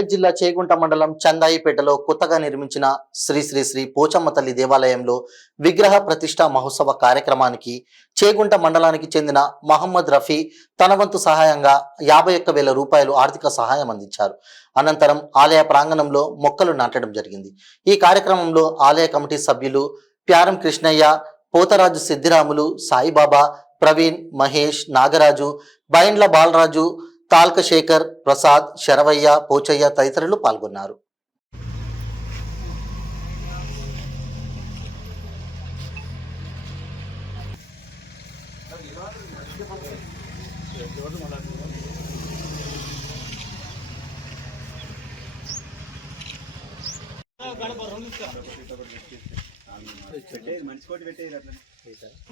మెదక్ జిల్లా చేగుంట మండలం చందాయిపేటలో కొత్తగా నిర్మించిన శ్రీ శ్రీ శ్రీ పోచమ్మ తల్లి దేవాలయంలో విగ్రహ ప్రతిష్ఠ మహోత్సవ కార్యక్రమానికి చేగుంట మండలానికి చెందిన మహమ్మద్ రఫీ తన వంతు సహాయంగా 51,000 రూపాయలు ఆర్థిక సహాయం అందించారు. అనంతరం ఆలయ ప్రాంగణంలో మొక్కలు నాటడం జరిగింది. ఈ కార్యక్రమంలో ఆలయ కమిటీ సభ్యులు ప్యారం కృష్ణయ్య, పోతరాజు సిద్ధిరాములు, సాయిబాబా, ప్రవీణ్, మహేష్, నాగరాజు, బైండ్ల బాలరాజు, తాల్క శేఖర్, ప్రసాద్, శరవయ్య, పోచయ్య తదితరులు పాల్గొన్నారు.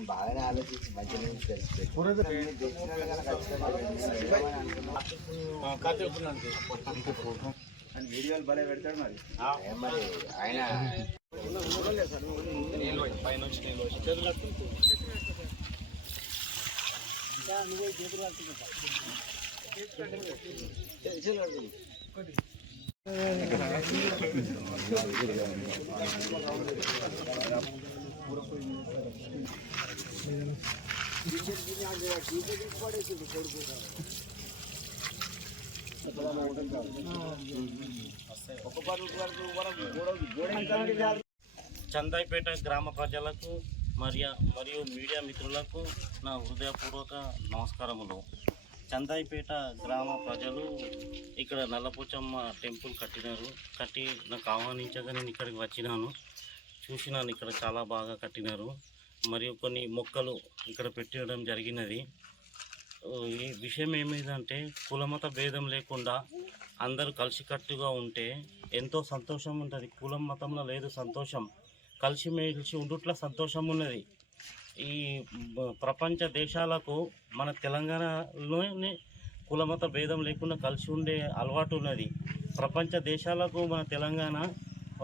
బాగానే ఆలోచించి మంచిగా వీడియోలు భలే పెడతాడు మరి ఆయన చందాయిపేట గ్రామ ప్రజలకు మరియు మీడియా మిత్రులకు నా హృదయపూర్వక నమస్కారములు. చందాయిపేట గ్రామ ప్రజలు ఇక్కడ నల్లపోచమ్మ టెంపుల్ కట్టి నాకు ఆహ్వానించగా నేను ఇక్కడికి వచ్చినాను, చూసినాను. ఇక్కడ చాలా బాగా కట్టినారు. మరియు కొన్ని మొక్కలు ఇక్కడ పెట్టడం జరిగినది. ఈ విషయం ఏమిటంటే కులమత భేదం లేకుండా అందరూ కలిసికట్టుగా ఉంటే ఎంతో సంతోషం ఉంటుంది. కులం మతంలో లేదు సంతోషం, కలిసిమెలిసి ఉండుట్ల సంతోషం ఉన్నది. ఈ ప్రపంచ దేశాలకు మన తెలంగాణలోనే కులమత భేదం లేకుండా కలిసి ఉండే అలవాటు ఉన్నది. ప్రపంచ దేశాలకు మన తెలంగాణ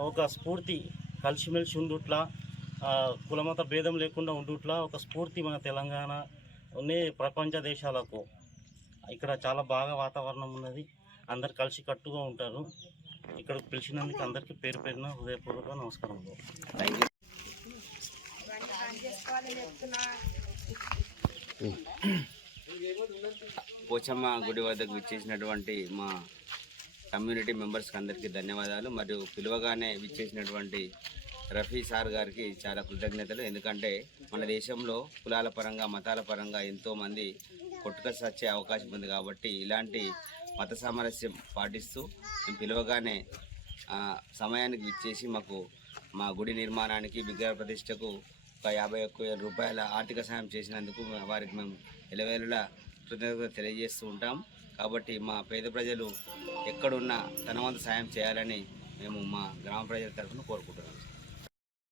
ఒక స్ఫూర్తి, కలిసిమెలిసి ఉండుట్లా, కులమత భేదం లేకుండా ఉండుట్లా ఒక స్ఫూర్తి మన తెలంగాణనే ప్రపంచ దేశాలకు. ఇక్కడ చాలా బాగా వాతావరణం ఉన్నది, అందరు కలిసి కట్టుగా ఉంటారు. ఇక్కడ పిలిచినందుకు అందరికీ పేరు పేరున హృదయపూర్వక నమస్కారం. పోచమ్మ గుడి వద్దకు విచ్చేసినటువంటి మా కమ్యూనిటీ మెంబర్స్కి అందరికీ ధన్యవాదాలు. మరియు పిలువగానే విచ్చేసినటువంటి రఫీ సార్ గారికి చాలా కృతజ్ఞతలు. ఎందుకంటే మన దేశంలో కులాల పరంగా మతాల పరంగా ఎంతోమంది కొట్టుక సచ్చే అవకాశం ఉంది. కాబట్టి ఇలాంటి మత సామరస్యం పాటిస్తూ మేము పిలువగానే సమయానికి విచ్చేసి మాకు మా గుడి నిర్మాణానికి విగ్రహ ప్రతిష్టకు ఒక 51,000 రూపాయల ఆర్థిక సాయం చేసినందుకు వారికి మేము ఎలవేళలా కృతజ్ఞత తెలియజేస్తూ ఉంటాం. కాబట్టి మా పేద ప్రజలు ఎక్కడున్నా తన వంతు సాయం చేయాలని మేము మా గ్రామ ప్రజల తరఫున కోరుకుంటున్నాం.